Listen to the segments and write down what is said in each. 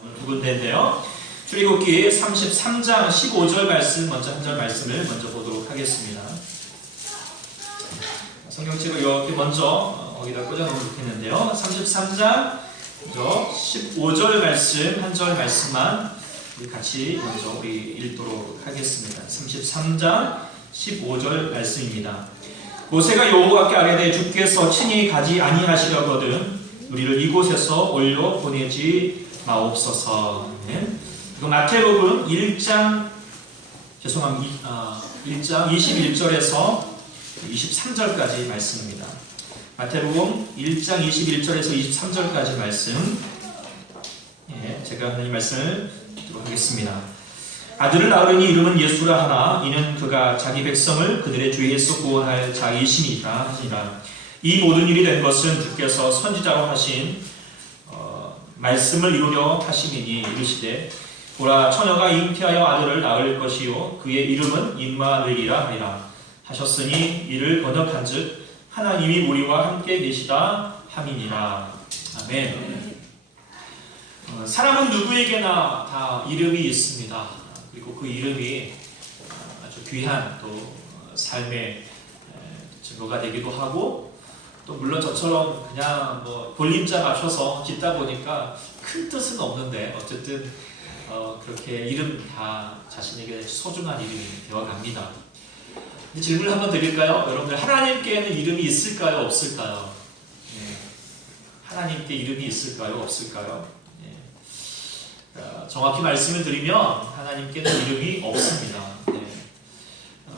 두 군데인데요. 출애굽기 33장 15절 말씀, 먼저 한 절 말씀을 먼저 보도록 하겠습니다. 성경책을 이렇게 먼저 거기다 꽂아놓으면 좋겠는데요. 33장 15절 말씀, 한 절 말씀만 우리 같이 먼저 우리 읽도록 하겠습니다. 33장 15절 말씀입니다. 모세가 여호와께 아뢰되 주께서 친히 가지 아니하시려거든 우리를 이곳에서 올려 보내지 마옵소서. 그리고 마태복음 1장 21절에서 23절까지 말씀입니다. 마태복음 1장 21절에서 23절까지 말씀, 제가 하나님 말씀을 듣도록 하겠습니다. 아들을 낳으려니 이름은 예수라 하나 이는 그가 자기 백성을 그들의 죄에서 구원할 자이심이라 하시니라. 이 모든 일이 된 것은 주께서 선지자로 하신 말씀을 이루려 하심이니 이르시되 보라 처녀가 잉태하여 아들을 낳을 것이요 그의 이름은 임마누엘이라 하리라 하셨으니 이를 번역한즉 하나님이 우리와 함께 계시다 함이니라. 아멘. 사람은 누구에게나 다 이름이 있습니다. 그리고 그 이름이 아주 귀한 또 삶의 증거가 되기도 하고, 또 물론 저처럼 그냥 뭐 볼림자 맞춰서 짓다 보니까 큰 뜻은 없는데 어쨌든 그렇게 이름 다 자신에게 소중한 이름이 되어갑니다. 근데 질문을 한번 드릴까요? 여러분들 하나님께는 이름이 있을까요? 없을까요? 하나님께 이름이 있을까요? 없을까요? 정확히 말씀을 드리면 하나님께는 이름이 없습니다.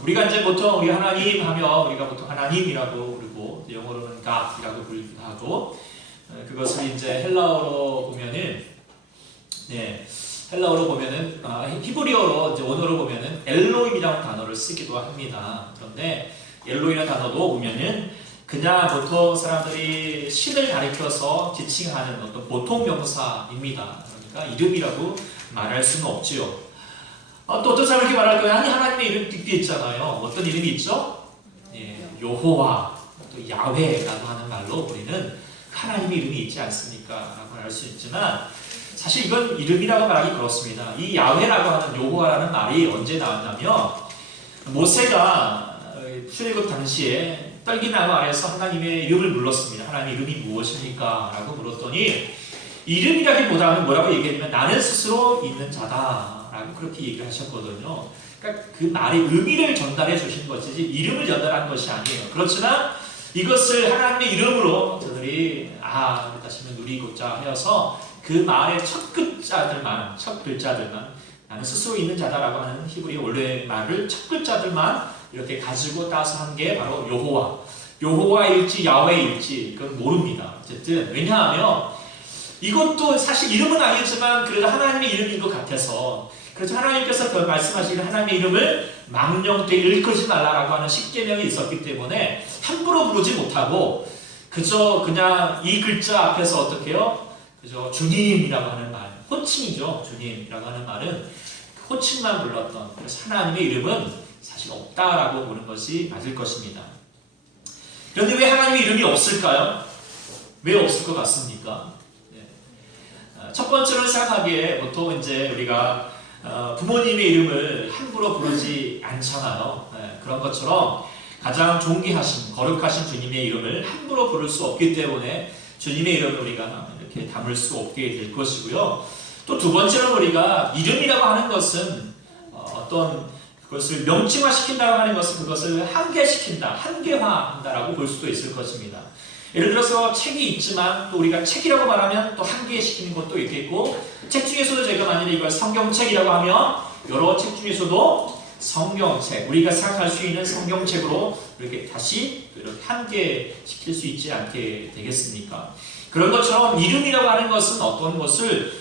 우리가 이제 보통 우리 하나님 하면 우리가 보통 하나님이라고 부르고 영어로는 God이라고 부르기도 하고, 그것을 이제 헬라어로 보면은 히브리어로 이제 원어로 보면은 엘로힘이라는 단어를 쓰기도 합니다. 그런데 엘로힘이라는 단어도 보면은 그냥 보통 사람들이 신을 가리켜서 지칭하는 어떤 보통 명사입니다. 그러니까 이름이라고 말할 수는 없지요. 또 어떤 사람이 이렇게 말할 거예요. 아니 하나님의 이름 뒤에 있잖아요. 어떤 이름이 있죠? 여호와, 또 야훼라고 하는 말로 우리는 하나님의 이름이 있지 않습니까? 라고 말할 수 있지만 사실 이건 이름이라고 말하기 그렇습니다. 이 야훼라고 하는 여호와라는 말이 언제 나왔냐면 모세가 출애굽 당시에 떨기나무 아래에서 하나님의 이름을 불렀습니다. 하나님의 이름이 무엇입니까? 라고 물었더니 이름이라기보다는 뭐라고 얘기했냐면 나는 스스로 있는 자다 라고 그렇게 얘기를 하셨거든요. 그러니까 그 말의 의미를 전달해 주신 것이지 이름을 전달한 것이 아니에요. 그렇지만 이것을 하나님의 이름으로 저들이 다시는 누리고자 하여서 그 말의 첫 글자들만 나는 스스로 있는 자다라고 하는 히브리 원래 말을 첫 글자들만 이렇게 가지고 따서 한 게 바로 여호와일지 야훼일지 그건 모릅니다. 어쨌든 왜냐하면 이것도 사실 이름은 아니지만 그래도 하나님의 이름인 것 같아서, 그래서 하나님께서 말씀하시는 하나님의 이름을 망령되이 일컬지 말라라고 하는 십계명이 있었기 때문에 함부로 부르지 못하고 그냥 이 글자 앞에서 어떻게 해요? 그저 주님이라고 하는 말, 호칭이죠. 주님이라고 하는 말은 호칭만 불렀던, 그래서 하나님의 이름은 사실 없다라고 보는 것이 맞을 것입니다. 그런데 왜 하나님의 이름이 없을까요? 왜 없을 것 같습니까? 첫 번째로 생각하기에 보통 이제 우리가 부모님의 이름을 함부로 부르지 않잖아요. 그런 것처럼 가장 존귀하신, 거룩하신 주님의 이름을 함부로 부를 수 없기 때문에 주님의 이름을 우리가 이렇게 담을 수 없게 될 것이고요. 또 두 번째로 우리가 이름이라고 하는 것은 어떤 그것을 명칭화시킨다고 하는 것은 그것을 한계화한다라고 볼 수도 있을 것입니다. 예를 들어서 책이 있지만 또 우리가 책이라고 말하면 또 한계시키는 것도 있겠고, 책 중에서도 제가 만약에 이걸 성경책이라고 하면 여러 책 중에서도 성경책, 우리가 생각할 수 있는 성경책으로 이렇게 다시 이렇게 한계시킬 수 있지 않게 되겠습니까? 그런 것처럼 이름이라고 하는 것은 어떤 것을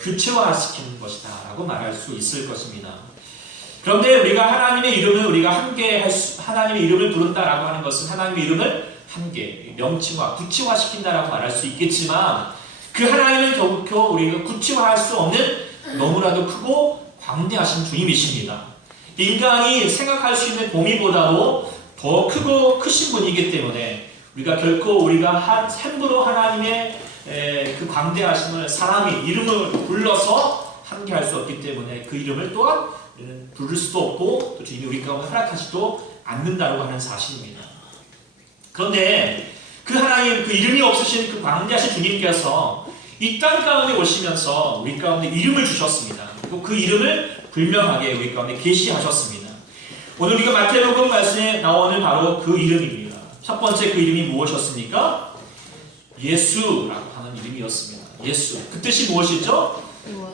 규체화시키는 것이다 라고 말할 수 있을 것입니다. 그런데 우리가 하나님의 이름을 하나님의 이름을 부른다라고 하는 것은 하나님의 이름을 명칭화, 구체화시킨다라고 말할 수 있겠지만 그 하나님은 결코 우리가 구체화할 수 없는 너무나도 크고 광대하신 주님이십니다. 인간이 생각할 수 있는 범위보다도 더 크고 크신 분이기 때문에 우리가 결코 함부로 하나님의 그 광대하심을 사람이 이름을 불러서 함께 할 수 없기 때문에 그 이름을 또한 부를 수도 없고 또 주님이 우리 가운데 허락하지도 않는다고 하는 사실입니다. 그런데 그 하나님, 그 이름이 없으신 그 광대하신 주님께서 이 땅 가운데 오시면서 우리 가운데 이름을 주셨습니다. 그리고 그 이름을 불명하게 우리 가운데 계시하셨습니다. 오늘 우리가 마태복음 말씀에 나오는 바로 그 이름입니다. 첫 번째 그 이름이 무엇이었습니까? 예수라고 하는 이름이었습니다. 예수. 그 뜻이 무엇이죠?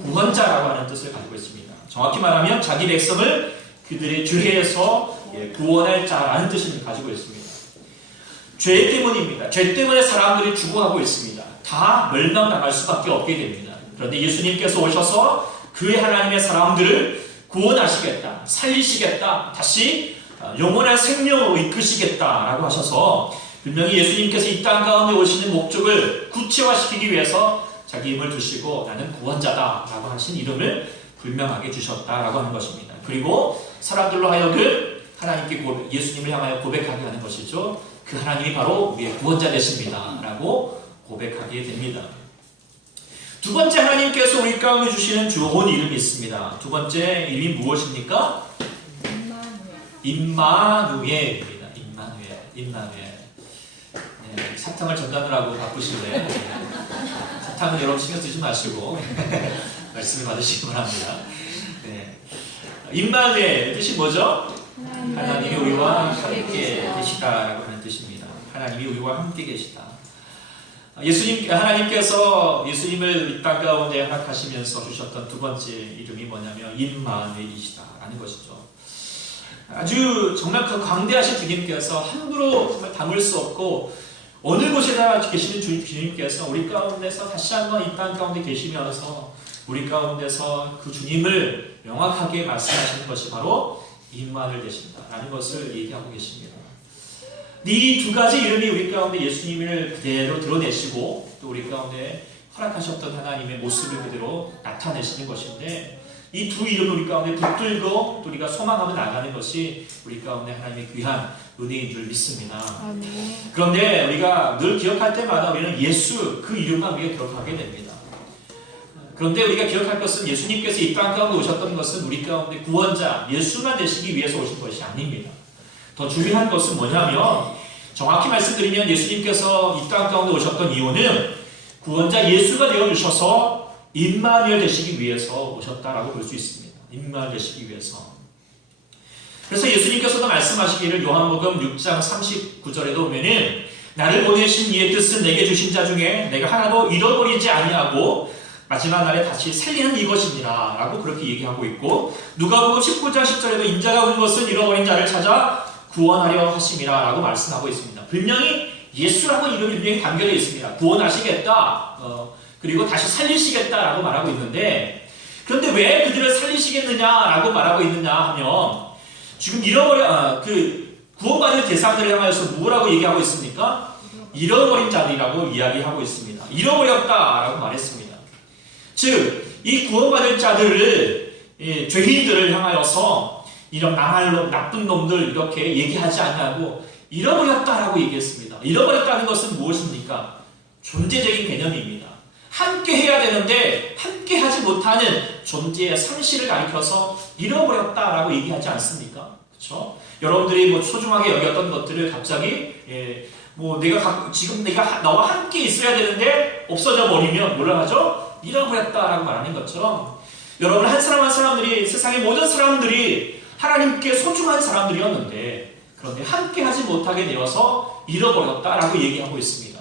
구원자라고 하는 뜻을 가지고 있습니다. 정확히 말하면 자기 백성을 그들의 죄에서 구원할 자라는 뜻을 가지고 있습니다. 죄 때문입니다. 죄 때문에 사람들이 죽어가고 있습니다. 다 멸망당할 수밖에 없게 됩니다. 그런데 예수님께서 오셔서 그 하나님의 사람들을 구원하시겠다, 살리시겠다, 다시 영원한 생명으로 이끄시겠다라고 하셔서 분명히 예수님께서 이 땅 가운데 오시는 목적을 구체화시키기 위해서 자기 이름을 두시고 나는 구원자다라고 하신 이름을 분명하게 주셨다라고 하는 것입니다. 그리고 사람들로 하여금 하나님께 예수님을 향하여 고백하게 하는 것이죠. 그 하나님이 바로 우리의 구원자 되십니다 라고 고백하게 됩니다. 두 번째 하나님께서 우리 가운데 주시는 좋은 이름이 있습니다. 두 번째 이름이 무엇입니까? 임마누엘입니다. 임마누엘. 네, 사탕을 전달하라고 바쁘신데 사탕은 여러분 신경 쓰지 마시고 말씀을 받으시기 바랍니다. 네. 임마누엘 뜻이 뭐죠? 하나님이 우리와 함께 계시다라고 하는 뜻입니다. 하나님이 우리와 함께 계시다. 하나님께서 예수님을 이 땅 가운데 허락하시면서 주셨던 두 번째 이름이 뭐냐면 임마누엘이시다라는 것이죠. 아주 정말 그 광대하신 주님께서 함부로 정말 담을 수 없고 어느 곳에나 계시는 주님께서 우리 가운데서 다시 한번 이 땅 가운데 계시면서 우리 가운데서 그 주님을 명확하게 말씀하시는 것이 바로 임마누엘 되신다라는 것을 얘기하고 계십니다. 이 두 가지 이름이 우리 가운데 예수님을 그대로 드러내시고 또 우리 가운데 허락하셨던 하나님의 모습을 그대로 나타내시는 것인데 이 두 이름을 우리 가운데 붙들고 또 우리가 소망하며 나가는 것이 우리 가운데 하나님의 귀한 은혜인 줄 믿습니다. 그런데 우리가 늘 기억할 때마다 우리는 예수 그 이름만 우리가 기억하게 됩니다. 그런데 우리가 기억할 것은 예수님께서 이 땅 가운데 오셨던 것은 우리 가운데 구원자 예수만 되시기 위해서 오신 것이 아닙니다. 더 중요한 것은 뭐냐면 정확히 말씀드리면 예수님께서 이 땅 가운데 오셨던 이유는 구원자 예수가 되어주셔서 임마누엘 되시기 위해서 오셨다라고 볼 수 있습니다. 임마누엘 되시기 위해서. 그래서 예수님께서도 말씀하시기를 요한복음 6장 39절에도 보면은 나를 보내신 이의 뜻은 내게 주신 자 중에 내가 하나도 잃어버리지 아니하고 마지막 날에 다시 살리는 이것이니라 라고 그렇게 얘기하고 있고 누가복음 19장 10절에도 인자가 온 것은 잃어버린 자를 찾아 구원하려 하심이라 라고 말씀하고 있습니다. 분명히 예수라고 이름이 분명히 담겨져 있습니다. 구원하시겠다 그리고 다시 살리시겠다라고 말하고 있는데 그런데 왜 그들을 살리시겠느냐라고 말하고 있느냐 하면 지금 구원받을 대상들을 향하여서 뭐라고 얘기하고 있습니까? 잃어버린 자들이라고 이야기하고 있습니다. 잃어버렸다라고 말했습니다. 즉, 이 구원받을 자들을 죄인들을 향하여서 이런 망할 놈, 나쁜 놈들 이렇게 얘기하지 않냐고 잃어버렸다라고 얘기했습니다. 잃어버렸다는 것은 무엇입니까? 존재적인 개념입니다. 함께 해야 되는데 함께 하지 못하는 존재의 상실을 가리켜서 잃어버렸다라고 얘기하지 않습니까? 그렇죠? 여러분들이 소중하게 여겼던 것들을 갑자기 지금 내가 너와 함께 있어야 되는데 없어져 버리면 뭐라 하죠? 잃어버렸다라고 말하는 것처럼 여러분 한 사람 한 사람들이 세상의 모든 사람들이 하나님께 소중한 사람들이었는데 그런데 함께 하지 못하게 되어서 잃어버렸다라고 얘기하고 있습니다.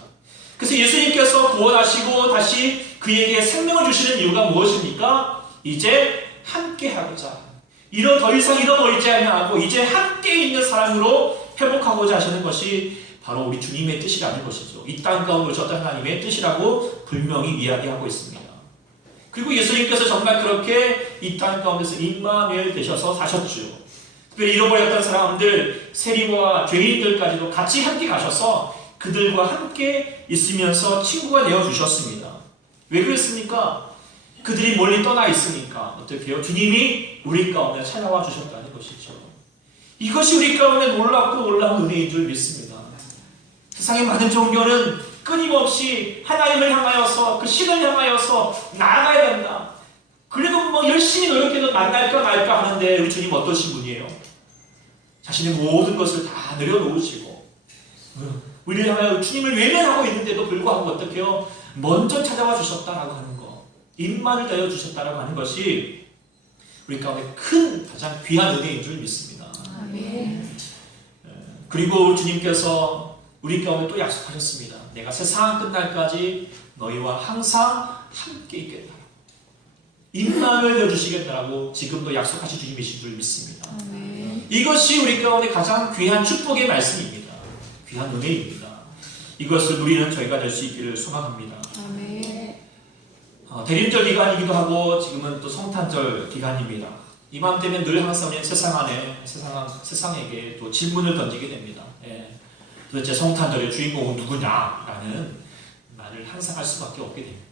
그래서 예수님께서 구원하시고 다시 그에게 생명을 주시는 이유가 무엇입니까? 이제 함께 하고자 더 이상 잃어버리지 않고 이제 함께 있는 사람으로 회복하고자 하시는 것이 바로 우리 주님의 뜻이라는 것이죠. 이 땅 가운데 오셨던 하나님의 뜻이라고 분명히 이야기하고 있습니다. 그리고 예수님께서 정말 그렇게 이 땅 가운데서 임마누엘 되셔서 사셨죠. 특별히 잃어버렸던 사람들, 세리와 죄인들까지도 같이 함께 가셔서 그들과 함께 있으면서 친구가 되어주셨습니다. 왜 그랬습니까? 그들이 멀리 떠나 있으니까 어떻게 해요? 주님이 우리 가운데 찾아와 주셨다는 것이죠. 이것이 우리 가운데 놀랍고 놀라운 은혜인 줄 믿습니다. 세상의 많은 종교는 끊임없이 하나님을 향하여서 그 신을 향하여서 나아가야 된다. 그래도 뭐 열심히 노력해도 만날까 말까 하는데 우리 주님 어떠신 분이에요? 자신의 모든 것을 다 내려놓으시고 우리를 향하여 주님을 외면하고 있는데도 불구하고 어떻게 해요? 먼저 찾아와 주셨다라고 하는 거, 입만을 다여 주셨다라고 하는 것이 우리 가운데 큰 가장 귀한 은혜인 줄 믿습니다. 아멘. 그리고 주님께서 우리 가운데 또 약속하셨습니다. 내가 세상 끝날까지 너희와 항상 함께 있겠다. 입만을 내어주시겠다라고 지금도 약속하신 주님이신 줄 믿습니다. 아멘. 이것이 우리 가운데 가장 귀한 축복의 말씀입니다. 귀한 은혜입니다. 이것을 누리는 저희가 될 수 있기를 소망합니다. 아멘. 대림절 기간이기도 하고 지금은 또 성탄절 기간입니다. 이맘때면 늘 항상 우리는 세상에게 또 질문을 던지게 됩니다. 도대체 성탄절의 주인공은 누구냐라는 말을 항상 할 수밖에 없게 됩니다.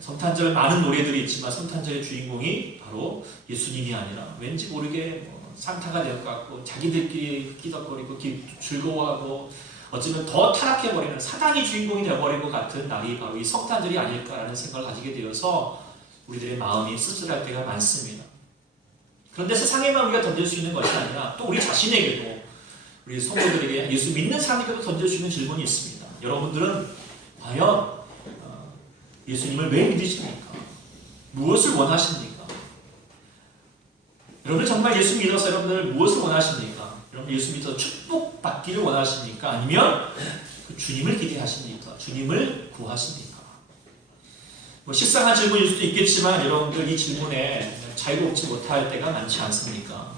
성탄절 많은 노래들이 있지만 성탄절의 주인공이 바로 예수님이 아니라 왠지 모르게 산타가 될 것 같고 자기들끼리 끼덕거리고 즐거워하고 어쩌면 더 타락해버리는 사단이 주인공이 되어버릴 것 같은 날이 바로 이 성탄절이 아닐까라는 생각을 가지게 되어서 우리들의 마음이 씁쓸할 때가 많습니다. 그런데 세상에만 우리가 던질 수 있는 것이 아니라 또 우리 자신에게도 우리 성도들에게 예수 믿는 사람에게도 던질 수 있는 질문이 있습니다. 여러분들은 과연 예수님을 왜 믿으십니까? 무엇을 원하십니까? 여러분 정말 예수 믿어서 여러분들 무엇을 원하십니까? 여러분 예수 믿어서 축복받기를 원하십니까? 아니면 그 주님을 기대하십니까? 주님을 구하십니까? 뭐 식상한 질문일 수도 있겠지만 여러분들 이 질문에 자유롭지 못할 때가 많지 않습니까?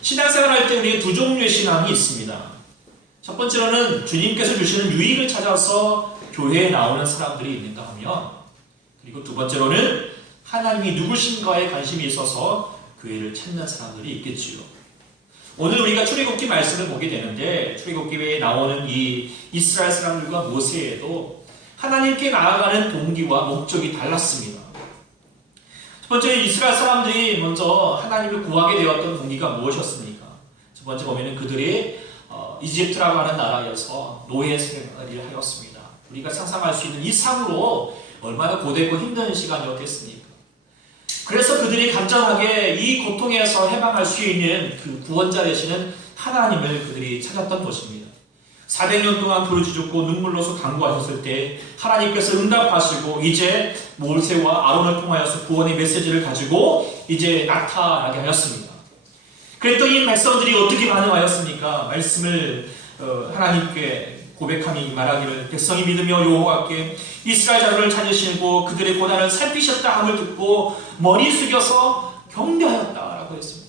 신앙생활 할 때 우리에게 두 종류의 신앙이 있습니다. 첫 번째로는 주님께서 주시는 유익을 찾아서 교회에 나오는 사람들이 있는가 하면, 그리고 두 번째로는 하나님이 누구신가에 관심이 있어서 교회를 찾는 사람들이 있겠지요. 오늘 우리가 출애굽기 말씀을 보게 되는데 출애굽기에 나오는 이 이스라엘 사람들과 모세에도 하나님께 나아가는 동기와 목적이 달랐습니다. 첫 번째 이스라엘 사람들이 먼저 하나님을 구하게 되었던 동기가 무엇이었습니까? 첫 번째 보면은 그들이 이집트라고 하는 나라에서 노예 생활을 하였습니다. 우리가 상상할 수 있는 이상으로 얼마나 고되고 힘든 시간이었겠습니까? 그래서 그들이 간절하게 이 고통에서 해방할 수 있는 그 구원자 되시는 하나님을 그들이 찾았던 것입니다. 400년 동안 부르짖고 눈물로서 간구하셨을 때 하나님께서 응답하시고 이제 모세와 아론을 통하여서 구원의 메시지를 가지고 이제 나타나게 하였습니다. 그랬더니 이 백성들이 어떻게 반응하였습니까? 말씀을 하나님께 고백함이 말하기를 백성이 믿으며 여호와께 이스라엘 자손을 찾으시고 그들의 고난을 살피셨다 함을 듣고 머리 숙여서 경배하였다라고 했습니다.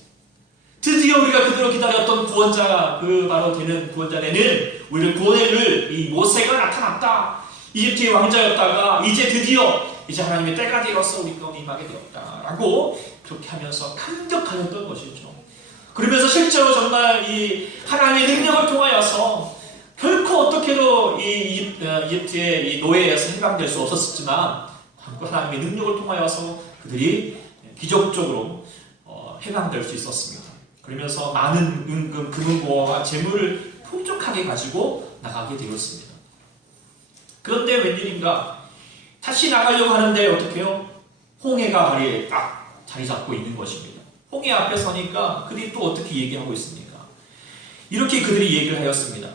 드디어 우리가 그대로 기다렸던 구원자가 그 바로 되는 구원자 되는 우리를 구원해줄 이 모세가 나타났다. 이집트의 왕자였다가 이제 드디어 이제 하나님의 때가 되어서 우리 가운데 임하게 되었다라고 그렇게 하면서 감격하였던 것이죠. 그러면서 실제로 정말 이 하나님의 능력을 통하여서 결코 어떻게도 이 이집트의 이 노예에서 해방될 수 없었지만 하나님의 능력을 통하여서 그들이 기적적으로 해방될 수 있었습니다. 그러면서 많은 은금, 금은보화와 재물을 풍족하게 가지고 나가게 되었습니다. 그런데 웬일인가 다시 나가려고 하는데 어떻게 해요? 홍해가 발에 딱 자리 잡고 있는 것입니다. 홍해 앞에 서니까 그들이 또 어떻게 얘기하고 있습니까? 이렇게 그들이 얘기를 하였습니다.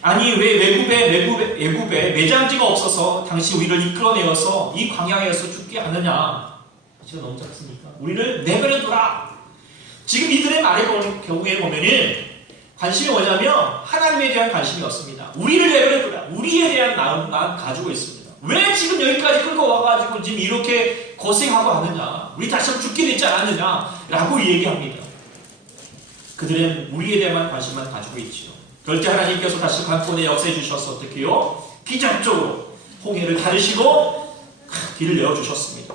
아니 왜 애굽에 매장지가 없어서 당시 우리를 이끌어내어서 이 광야에서 죽게 하느냐? 제가 너무 작습니까? 우리를 내버려둬라. 지금 이들의 말의 경우에 보면은 관심이 뭐냐면 하나님에 대한 관심이 없습니다. 우리를 내버려둬라. 우리에 대한 마음만 가지고 있습니다. 왜 지금 여기까지 끌고 와가지고 지금 이렇게 고생하고 하느냐? 우리 다시 한번 죽게 되지 않았느냐? 라고 얘기합니다. 그들은 우리에 대한 관심만 가지고 있지요. 그럴 때 하나님께서 다시 강권에 역사해 주셔서 어떻게 해요? 기적적으로 홍해를 가르시고 길을 내어주셨습니다.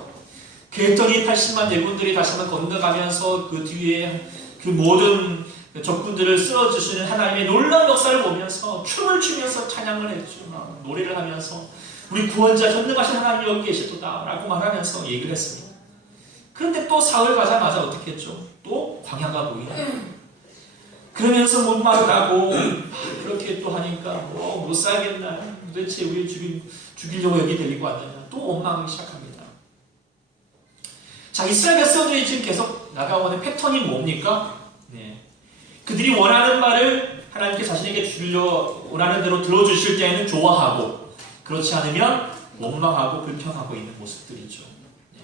그랬더니 80만 대군들이 다시 한번 건너가면서 그 뒤에 그 모든 적군들을 쓸어주시는 하나님의 놀라운 역사를 보면서 춤을 추면서 찬양을 했죠. 노래를 하면서 우리 구원자 전능하신 하나님이 여기 계시도다 라고 말하면서 얘기를 했습니다. 그런데 또 사흘 가자마자 어떻게 했죠? 또 광야가 보이라. 그러면서 목마르다고 그렇게 또 하니까 못 살겠나 도대체 우리 죽이려고 여기 데리고 왔느냐. 또 원망하기 시작합니다. 자, 이스라엘 백성들이 지금 계속 나가오는 패턴이 뭡니까? 네. 그들이 원하는 말을 하나님께 자신에게 주려 원하는 대로 들어주실 때에는 좋아하고, 그렇지 않으면 원망하고 불평하고 있는 모습들이죠. 네.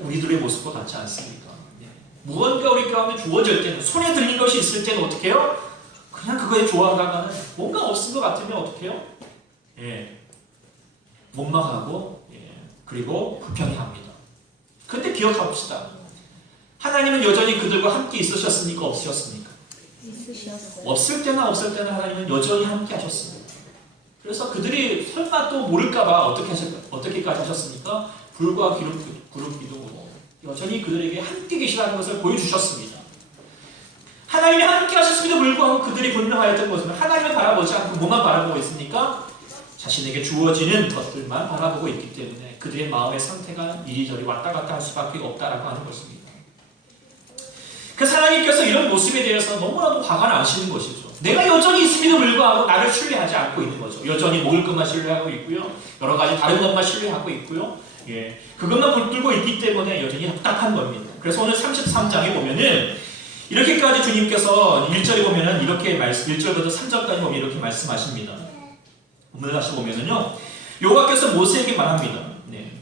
우리들의 모습과 같지 않습니까? 네. 무언가 우리 가운데 주어질 때는, 손에 들린 것이 있을 때는 어떻게 해요? 그냥 그거에 좋아하다가는 뭔가 없은 것 같으면 어떻게 해요? 예. 원망하고, 예. 그리고 불평해합니다. 그런데 기억합시다. 하나님은 여전히 그들과 함께 있으셨습니까? 없으셨습니까? 있으셨어요. 없을 때나 없을 때나 하나님은 여전히 함께 하셨습니다. 그래서 그들이 설마 또 모를까봐 어떻게까지 하셨습니까? 불과 구름 기둥으로 여전히 그들에게 함께 계시다는 것을 보여주셨습니다. 하나님이 함께 하셨음에도 불구하고 그들이 분명하였던 것은 하나님을 바라보지 않고 뭐만 바라보고 있습니까? 자신에게 주어지는 것들만 바라보고 있기 때문에 그들의 마음의 상태가 이리저리 왔다 갔다 할 수밖에 없다라고 하는 것입니다. 그래서 하나님께서 이런 모습에 대해서 너무나도 화가 나시는 것이죠. 내가 여전히 있음에도 불구하고 나를 신뢰하지 않고 있는 거죠. 여전히 먹을 것만 신뢰하고 있고요. 여러 가지 다른 것만 신뢰하고 있고요. 예, 그것만 붙들고 있기 때문에 여전히 답답한 겁니다. 그래서 오늘 33장에 보면은 이렇게까지 주님께서 1절에 보면은 이렇게 1절부터 3절까지 보면 이렇게 말씀하십니다. 오늘 다시 보면은요, 여호와께서 모세에게 말합니다. 네.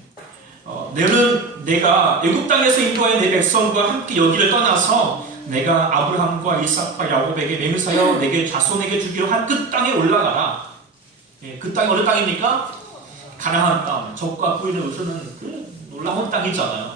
너는 내가 애굽 땅에서 인도하여 내 백성과 함께 여기를 떠나서 내가 아브라함과 이삭과 야곱에게 맹세하여 내게 자손에게 주기로 한 그 땅에 올라가라. 예, 그 땅이 어느 땅입니까? 가나안 땅, 적과 꿀을 우주는 그 놀라운 땅이잖아요.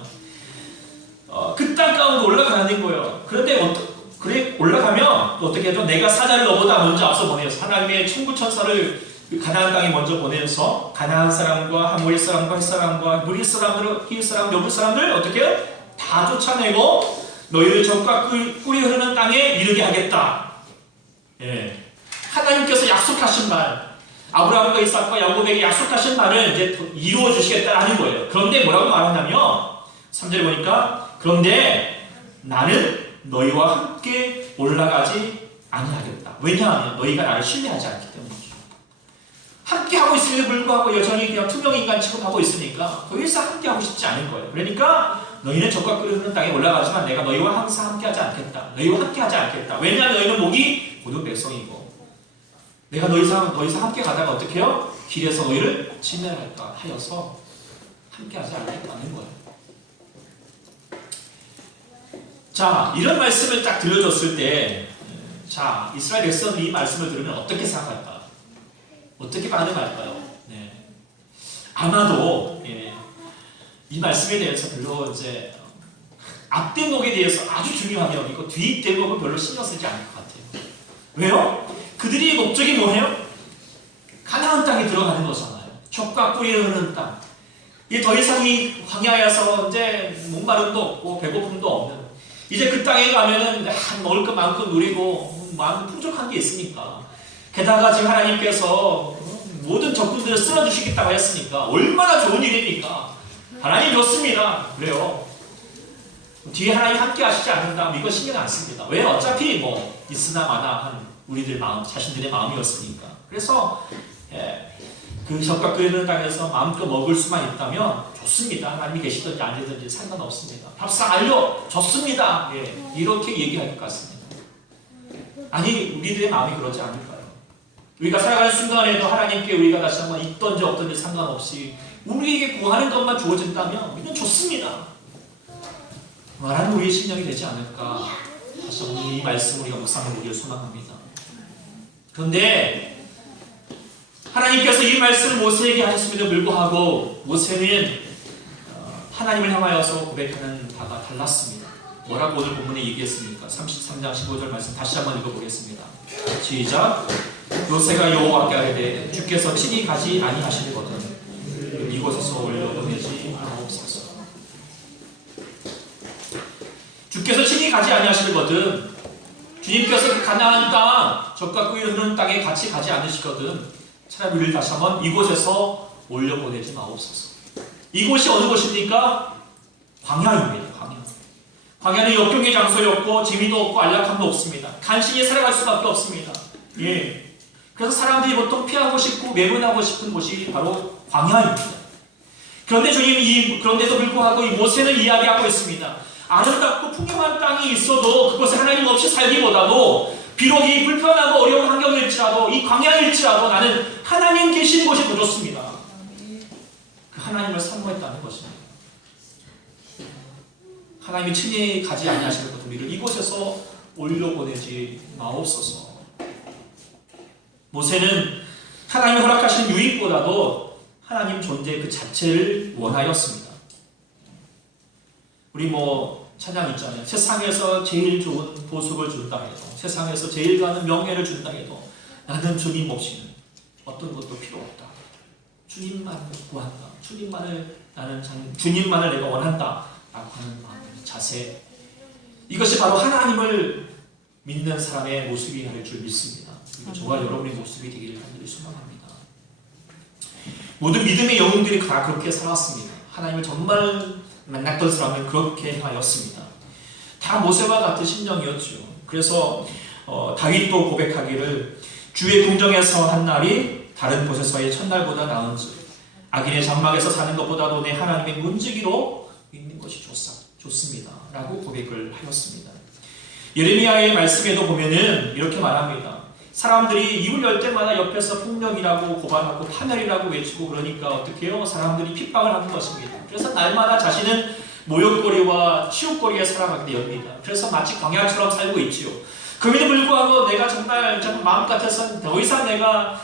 그 땅 가운데 올라가는 거예요. 그런데 그래 올라가면 또 어떻게 하죠? 내가 사자를 너보다 먼저 앞서 보내서 하나님의 천부 천사를 가나안 땅에 먼저 보내서 가나안 사람과 하모리 사람과 헷 사람과 무리 사람들, 히윗 사람, 여부 사람들 어떻게 해요? 다 쫓아내고 너희를 적과 꿀이 흐르는 땅에 이르게 하겠다. 예. 하나님께서 약속하신 말, 아브라함과 이삭과 야곱에게 약속하신 말을 이제 이루어 주시겠다라는 거예요. 그런데 뭐라고 말하냐면 3절에 보니까 그런데 나는 너희와 함께 올라가지 아니하겠다. 왜냐하면 너희가 나를 신뢰하지 않기 때문이죠. 함께 하고 있음에도 불구하고 여전히 그냥 투명인간 취급하고 있으니까 더 이상 함께 하고 싶지 않은 거예요. 그러니까 너희는 적과 꿀이 흐르는 땅에 올라가지만 내가 너희와 항상 함께 하지 않겠다. 너희와 함께 하지 않겠다. 왜냐하면 너희는 목이 고든 백성이고 내가 너희랑 함께 가다가 어떻게 해요? 길에서 너희를 진멸할까 하여서 함께 하지 않겠다는 거예요. 자, 이런 말씀을 딱 들려줬을 때, 자, 이스라엘 백성이 이 말씀을 들으면 어떻게 생각할까요? 어떻게 반응할까요? 네. 아마도, 예, 이 말씀에 대해서 별로 이제, 앞대목에 대해서 아주 중요하면, 이거 뒷대목은 별로 신경 쓰지 않을 것 같아요. 왜요? 그들이 목적이 뭐예요? 가나안 땅에 들어가는 거잖아요. 젖과 꿀이 흐르는 땅. 이게 더 이상 이 광야에서 이제 목마름도 없고, 배고픔도 없는, 이제 그 땅에 가면은 먹을 것 마음껏 누리고 마음 풍족한 게 있으니까 게다가 지금 하나님께서 모든 적군들을 쓸어주시겠다고 했으니까 얼마나 좋은 일입니까? 하나님 좋습니다. 그래요. 뒤에 하나님 함께 하시지 않는다면 이거 신경 안 씁니다. 왜? 어차피 뭐 있으나 마나 한 우리들 마음, 자신들의 마음이었으니까. 그래서 그 젖과 끓이는 땅에서 마음껏 먹을 수만 있다면 좋습니다. 하나님이 계시든지 아니든지 상관없습니다. 밥상 알려줬습니다. 예, 이렇게 얘기할 것 같습니다. 아니, 우리들의 마음이 그러지 않을까요? 우리가 살아가는 순간에도 하나님께 우리가 다시 한번 있던지 없던지 상관없이 우리에게 구하는 것만 주어진다면 우리는 좋습니다. 말하는 우리의 심령이 되지 않을까. 다시 한번 이 말씀 우리가 묵상해 보기를 소망합니다. 그런데 하나님께서 이 말씀을 모세에게 하셨음에도 불구하고 모세는 하나님을 향하여서 고백하는 바가 달랐습니다. 뭐라고 오늘 본문에 얘기했습니까? 33장 15절 말씀 다시 한번 읽어보겠습니다. 시작. 모세가 여호와께 아뢰되 주께서 친히 가지 아니하시거든 이곳에서 올려보내지 마옵소서. 주께서 친히 가지 아니하시거든, 주님께서 그 가나안 땅, 젖과 꿀이 흐르는 땅에 같이 가지 않으시거든 차라리 우리를 다시 한번 이곳에서 올려보내지 마옵소서. 이곳이 어느 곳입니까? 광야입니다. 광야. 광야는 역경의 장소였고 재미도 없고 안락함도 없습니다. 간신히 살아갈 수밖에 없습니다. 예. 그래서 사람들이 보통 피하고 싶고 외면하고 싶은 곳이 바로 광야입니다. 그런데 주님이 그런데도 불구하고 이 모세는 이야기하고 있습니다. 아름답고 풍요한 땅이 있어도 그곳에 하나님 없이 살기보다도 비록 이 불편하고 어려운 환경일지라도 이 광야일지라도 나는 하나님 계신 곳이 더 좋습니다. 그 하나님을 사모했다는 것입니다. 하나님이 친히 가지 아니하실 것 우리를 이곳에서 올려보내지 마옵소서. 모세는 하나님이 허락하신 유익보다도 하나님 존재 그 자체를 원하였습니다. 우리 찬양 있잖아요. 세상에서 제일 좋은 보석을 준다 해도, 세상에서 제일 가는 명예를 준다 해도 나는 주님 없이는 어떤 것도 필요 없다. 주님만을 구한다. 주님만을 내가 원한다. 라고 하는 마음, 자세. 이것이 바로 하나님을 믿는 사람의 모습이 될 줄 믿습니다. 저와 여러분의 모습이 되기를 간절히 소망합니다. 모든 믿음의 영웅들이 다 그렇게 살았습니다. 하나님을 정말 만났던 사람은 그렇게 하였습니다. 다 모세와 같은 심령이었죠. 그래서 다윗도 고백하기를 주의 궁정에서 한 날이 다른 곳에서의 첫날보다 나은즉 악인의 장막에서 사는 것보다도 내 하나님의 문지기로 있는 것이 좋습니다. 라고 고백을 하였습니다. 예레미야의 말씀에도 보면은 이렇게 말합니다. 사람들이 입을 열 때마다 옆에서 폭력이라고 고발하고 파멸이라고 외치고 그러니까 어떻게 해요? 사람들이 핍박을 하는 것입니다. 그래서 날마다 자신은 모욕거리와 치욕거리에 살아가게 됩니다. 그래서 마치 광야처럼 살고 있지요. 그럼에도 불구하고 내가 정말 마음 같아서 더 이상 내가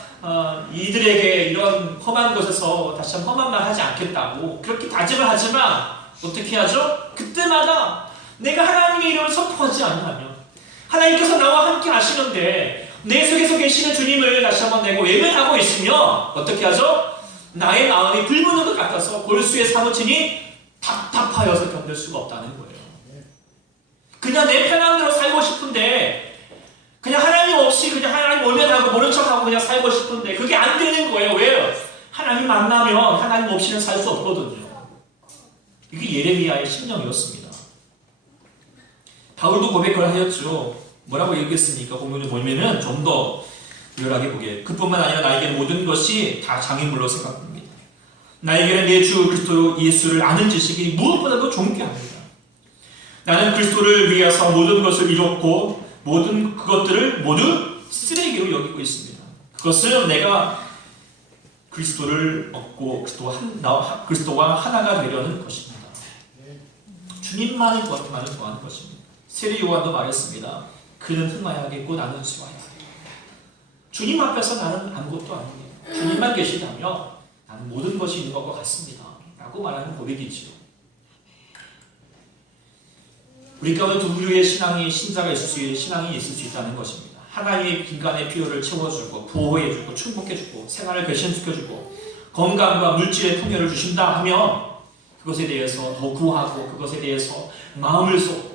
이들에게 이런 험한 곳에서 다시 한번 험한 말 하지 않겠다고 그렇게 다짐을 하지만 어떻게 하죠? 그때마다 내가 하나님의 이름을 선포하지 않으면 하나님께서 나와 함께 하시는데 내 속에서 계시는 주님을 다시 한번 내가 외면하고 있으면 어떻게 하죠? 나의 마음이 불붙는 것 같아서 골수에 사무치니 답답하여서 견딜 수가 없다는 거예요. 그냥 내 편한 대로 살고 싶은데 그냥 하나님 없이 그냥 하나님 외면하고 모른 척하고 그냥 살고 싶은데 그게 안 되는 거예요. 왜요? 하나님 만나면 하나님 없이는 살 수 없거든요. 이게 예레미야의 심령이었습니다. 바울도 고백을 하였죠. 뭐라고 얘기했습니까? 보면은 좀 더 리얼하게 보게. 그뿐만 아니라 나에게는 모든 것이 다 장애물로 생각됩니다. 나에게는 내 주 그리스도 예수를 아는 지식이 무엇보다도 존귀합니다. 나는 그리스도를 위해서 모든 것을 잃었고 모든 그것들을 모두 쓰레기로 여기고 있습니다. 그것은 내가 그리스도를 얻고 그리스도와 하나가 되려는 것입니다. 주님만을 구하는 것입니다. 세례 요한도 말했습니다. 그는 흥하야겠고 나는 수하야. 주님 앞에서 나는 아무것도 아닙니다. 주님만 계시다면 나는 모든 것이 있는 것과 같습니다. 라고 말하는 고백이지요. 우리 가운데 두 부류의 신자가 신앙이 있을 수 있다는 것입니다. 하나님의 인간의 필요를 채워주고 보호해주고 충족해주고 생활을 궤신시켜주고 건강과 물질의 풍요를 주신다 하면 그것에 대해서 더 구하고 그것에 대해서 마음을 쏟고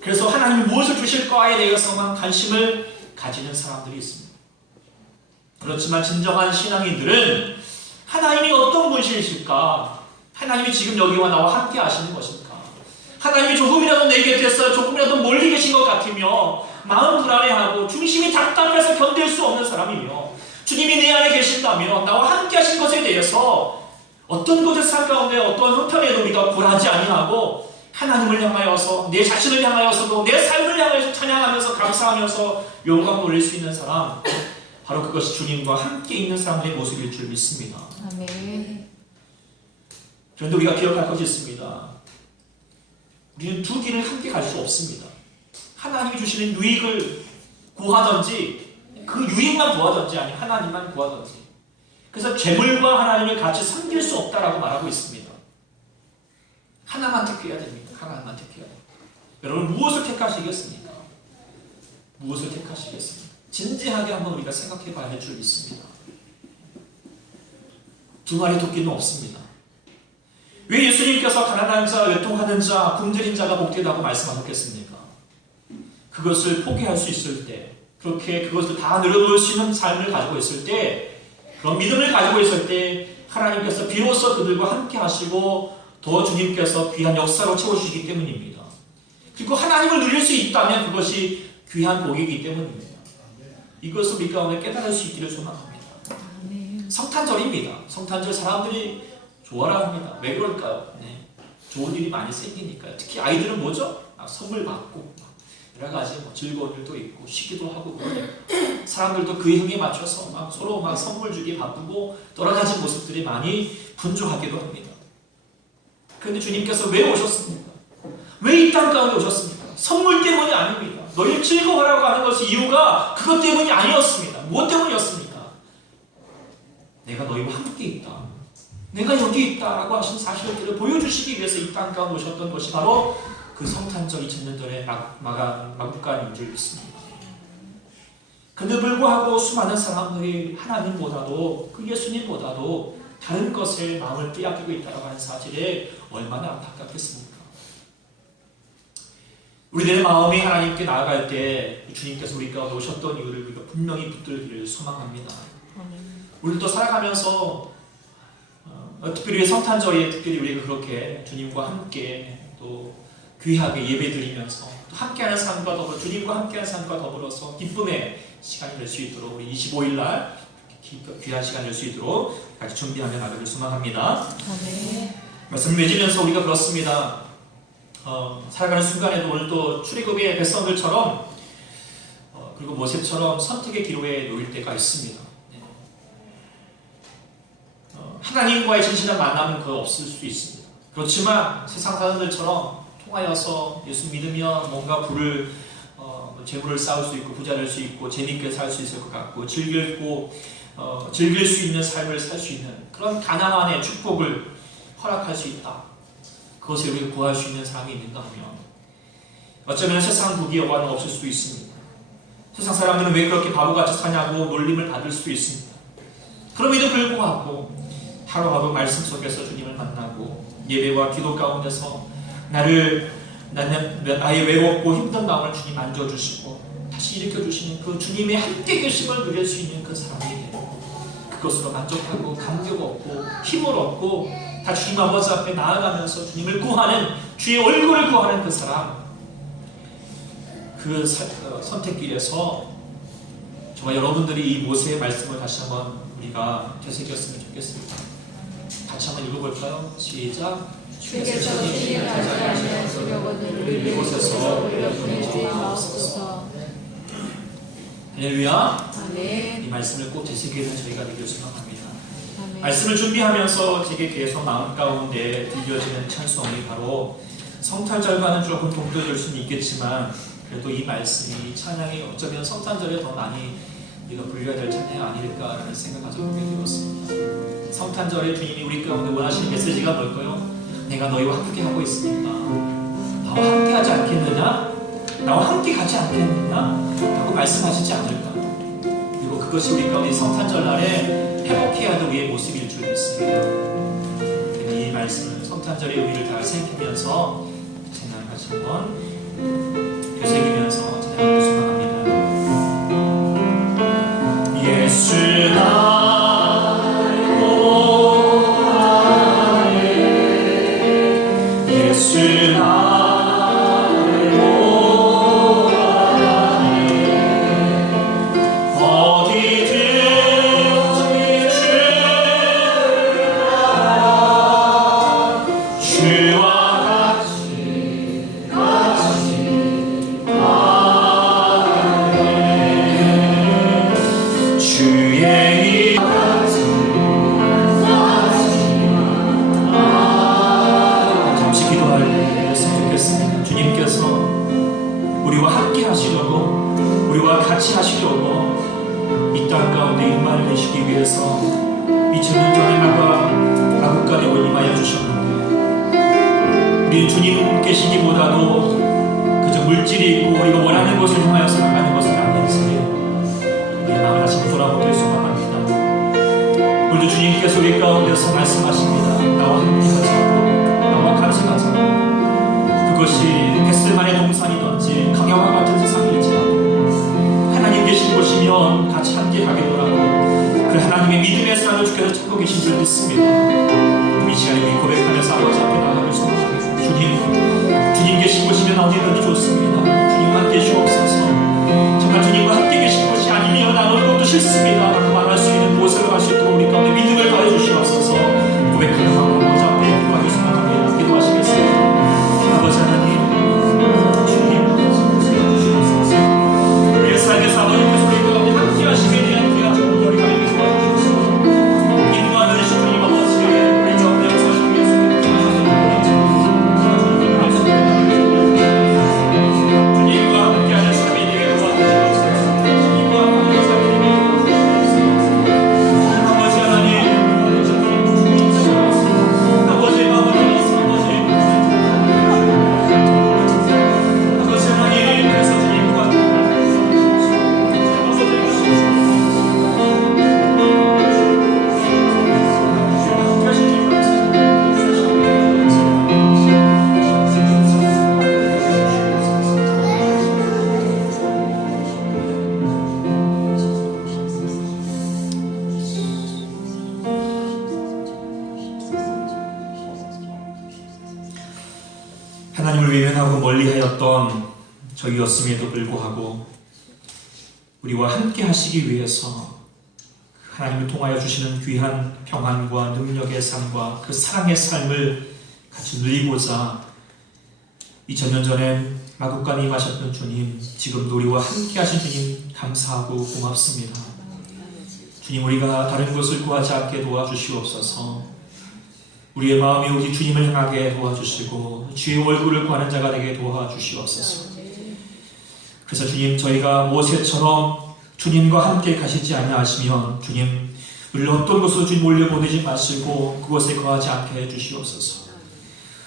그래서 하나님이 무엇을 주실까에 대해서만 관심을 가지는 사람들이 있습니다. 그렇지만 진정한 신앙인들은 하나님이 어떤 분이실까? 하나님이 지금 여기와 나와 함께 하시는 것일까? 하나님이 조금이라도 내 곁에서 조금이라도 멀리 계신 것 같으며 마음 불안해하고 중심이 답답해서 견딜 수 없는 사람이며 주님이 내 안에 계신다며 나와 함께 하신 것에 대해서 어떤 곳의 삶 가운데 어떤 형편에도 우리가 불하지 아니하고 하나님을 향하여서 내 자신을 향하여서도 내 삶을 향하여서 찬양하면서 감사하면서 영광 돌릴 수 있는 사람 바로 그것이 주님과 함께 있는 사람들의 모습일 줄 믿습니다. 아멘. 그런데 우리가 기억할 것이 있습니다. 우리는 두 길을 함께 갈 수 없습니다. 하나님이 주시는 유익을 구하든지 그 유익만 구하든지 아니면 하나님만 구하든지 그래서 재물과 하나님을 같이 섬길 수 없다라고 말하고 있습니다. 하나만 택해야 됩니다. 하나만 택해야 됩니다. 여러분 무엇을 택하시겠습니까? 무엇을 택하시겠습니까? 진지하게 한번 우리가 생각해 봐야 할 줄 믿습니다. 두 마리 토끼는 없습니다. 왜 예수님께서 가난한 자, 외통하는 자, 굶주린 자가 복되다고 말씀하셨겠습니까? 그것을 포기할 수 있을 때 그렇게 그것을 다 늘어놓을 수 있는 삶을 가지고 있을 때 그런 믿음을 가지고 있을 때 하나님께서 비로소 그들과 함께 하시고 더 주님께서 귀한 역사로 채워주시기 때문입니다. 그리고 하나님을 누릴 수 있다면 그것이 귀한 복이기 때문입니다. 이것을 우리 가운데 깨달을 수 있기를 소망합니다. 아멘. 성탄절입니다. 성탄절 사람들이 좋아라 합니다. 왜 그럴까요? 네. 좋은 일이 많이 생기니까요. 특히 아이들은 뭐죠? 선물 받고 여러 가지 즐거운 일도 있고 쉬기도 하고 그러네요. 사람들도 그 흥에 맞춰서 서로 선물 주기 바쁘고 여러 가지 모습들이 많이 분주하기도 합니다. 그런데 주님께서 왜 오셨습니까? 왜 이 땅 가운데 오셨습니까? 선물 때문이 아닙니다. 너희를 즐거워하라고 하는 것이 이유가 그것 때문이 아니었습니다. 무엇 때문이었습니까? 내가 너희와 함께 있다. 내가 여기 있다라고 하신 사실들을 보여주시기 위해서 이 땅 가운데 오셨던 것이 바로 그 성탄절 2000년전의 마국간인 줄 믿습니다. 근데 불구하고 수많은 사람들이 하나님보다도 그 예수님보다도 다른 것에 마음을 빼앗기고 있다고 하는 사실에 얼마나 안타깝겠습니까? 우리들의 마음이 하나님께 나아갈 때 주님께서 우리 가운데 오셨던 이유를 우리가 분명히 붙들기를 소망합니다. 우리도 살아가면서 특별히 성탄절에 특별히 우리가 그렇게 주님과 함께 또 귀하게 예배드리면서 또 함께하는 삶과 더불어 주님과 함께하는 삶과 더불어서 기쁨의 시간이 될 수 있도록 우리 25일날 귀한 시간이 될 수 있도록 같이 준비하며 나가기를 소망합니다. 아멘. 말씀 맺으면서 우리가 그렇습니다. 살아가는 순간에도 오늘도 출애굽의 백성들처럼 그리고 모세처럼 선택의 기로에 놓일 때가 있습니다. 하나님과의 진실한 만남은 거의 없을 수도 있습니다. 그렇지만 세상 사람들처럼 통하여서 예수 믿으며 뭔가 재물을 쌓을 수 있고 부자 될 수 있고 재밌게 살 수 있을 것 같고 즐길 수 있는 삶을 살 수 있는 그런 가나안의 축복을 허락할 수 있다. 그것을 우리가 구할 수 있는 사람이 있는가 하면 어쩌면 세상 부귀영화는 없을 수도 있습니다. 세상 사람들은 왜 그렇게 바보같이 사냐고 놀림을 받을 수도 있습니다. 그럼에도 불구하고 하루하루 말씀 속에서 주님을 만나고 예배와 기도 가운데서 나의 외롭고 힘든 마음을 주님 만져주시고 다시 일으켜주시는 그 주님의 함께 계심을 누릴 수 있는 그 사람이 되고 그것으로 만족하고 감격 얻고 힘을 얻고 다 주님 아버지 앞에 나아가면서 주님을 구하는 주의 얼굴을 구하는 그 사람 그 선택길에서 정말 여러분들이 이 모세의 말씀을 다시 한번 우리가 되새겼으면 좋겠습니다. 같이 한번 읽어볼까요? 시작. 주께서 주님을 가져가시는 지려거든 이곳에서 우리를 보내주옵소서. 할렐루야. 아멘. 이 말씀을 꼭 되새기는 저희가 되기를 소망합니다. 아멘. 말씀을 준비하면서 제게 계속 마음 가운데 들려지는 찬송이 바로 성탄절과는 조금 동떨어질 수는 있겠지만 그래도 이 말씀이 이 찬양이 어쩌면 성탄절에 더 많이 우리가 불려야 될 찬양이 아닐까라는 생각을 가져보게 되었습니다. 성탄절에 주님이 우리 가운데 원하시는 메시지가 뭘까요? 내가 너희와 함께 하고 있으니까 나와 함께 하지 않겠느냐? 나와 함께 가지 않겠느냐? 라고 말씀하시지 않을까? 그리고 그것이 우리 가운데 성탄절날에 회복해야 할 우리의 모습일 줄 믿습니다. 이 말씀을 성탄절의 의미를 잘 생각하면서 찬양 같이 한번 되새기면서 찬양을 소망합니다. 예수 주님 계시기보다도 그저 물질이 있고 우리가 원하는 것을 향하여서 나가는 것은 아닌지 우리의 마음을 다시 돌아보길 소망합니다. 오늘도 주님께서 우리 가운데서 말씀하십니다. 나와 함께 하자고, 나와 같이 가자고. 그것이 겟세마네 동산이든지 강야와 같은 세상일지라도 하나님 계신 곳이면 같이 함께 가겠노라고 그 하나님의 믿음의 사랑을 주께서 찾고 계신 줄 믿습니다. 이 시간에 우리 고백하면서 아버지 앞에 나가길 소망합니다. 주님 계신 곳이면 어디든지 좋습니다. 주님만 계시옵소서. 정말 주님과 함께 계신 곳이 아니면 하나님을 외면하고 멀리하였던 저희였음에도 불구하고 우리와 함께 하시기 위해서 하나님을 통하여 주시는 귀한 평안과 능력의 삶과 그 사랑의 삶을 같이 누리고자 2000년 전에 마국간에 임하셨던 주님, 지금도 우리와 함께 하신 주님 감사하고 고맙습니다. 주님, 우리가 다른 것을 구하지 않게 도와주시옵소서. 우리의 마음이 오직 주님을 향하게 도와주시고 주의 얼굴을 구하는 자가 되게 도와주시옵소서. 그래서 주님, 저희가 모세처럼 주님과 함께 가시지 아니하시면 주님, 우리를 어떤 곳으로 주님 올려보내지 마시고 그곳에 거하지 않게 해주시옵소서.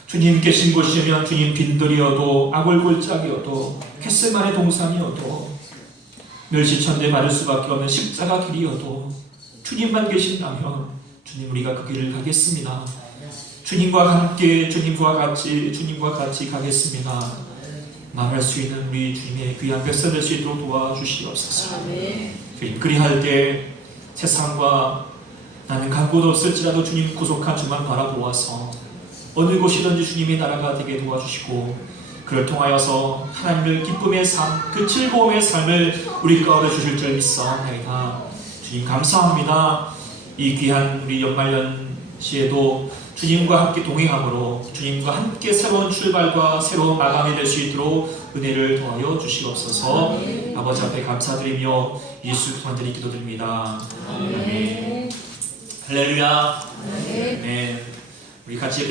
주님 계신 곳이면 주님 빈들이어도 아골골짝이어도 겟세마네 동산이어도 멸시천대 받을 수밖에 없는 십자가 길이어도 주님만 계신다면 주님, 우리가 그 길을 가겠습니다. 주님과 함께 주님과 같이 가겠습니다. 말할 수 있는 우리 주님의 귀한 백성 될 수 있도록 도와주시옵소서. 주님, 그리할 때 세상과 나는 간 곳 없을지라도 주님 구속한 주만 바라보아서 어느 곳이든지 주님의 나라가 되게 도와주시고 그를 통하여서 하나님을 기쁨의 삶, 그 즐거움의 삶을 우리 가운데 주실 줄 믿사옵나이다. 주님 감사합니다. 이 귀한 우리 연말연시에도 주님과 함께 동행함으로 주님과 함께 새로운 출발과 새로운 마감이 될 수 있도록 은혜를 더하여 주시옵소서. 아버지 앞에 감사드리며 예수 그리스도를 기도드립니다. 아멘. 할렐루야. 아멘. 우리 같이